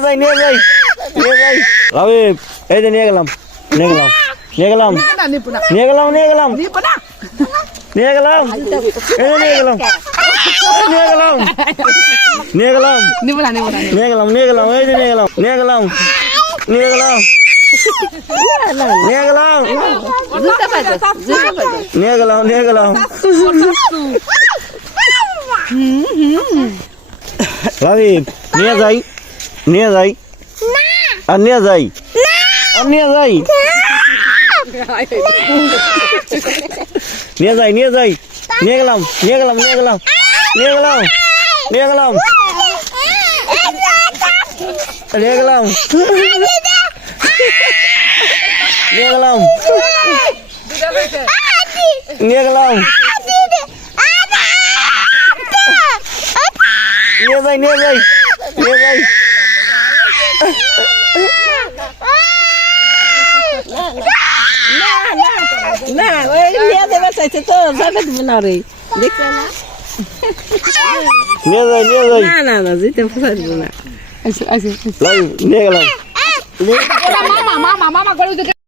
যাই নিয়ে যাই নিয়ে যাই রাবিব এই যে নিয়ে গেলাম নিয়ে গেলাম নিয়ে গেলাম নিয়ে গেলাম নিয়ে গেলাম নিয়ে গেলাম এই যে নিয়ে গেলাম নিয়ে গেলাম নিয়ে গেলাম নিয়ে গেলাম নিয়ে গেলাম এই যে নিয়ে গেলাম নিয়ে গেলাম নিয়ে গেলাম নিয়ে গেলাম নিয়ে গেলাম নিয়ে গেলাম রাবিব নিয়ে যাই নিয়ে যাই আর নিয়ে যাই আর নিয়ে যাই নিয়ে যাই নিয়ে যাই নিয়ে গেলাম নিয়ে গেলাম নিয়ে গেলাম নিয়ে গেলাম নিয়ে গেলাম নিয়ে গেলাম নিয়ে গেলাম নিয়ে গেলাম নিয়ে যাই নিয়ে যাই নিয়ে যাই না ওই নিয়ে যাবে চাইছে তো যাবে দিব না রে দেখছ না নিয়ে যাই নিয়ে যাই না না না যেতে পারবো না নিয়ে গেলাম মামা মামা মামা করে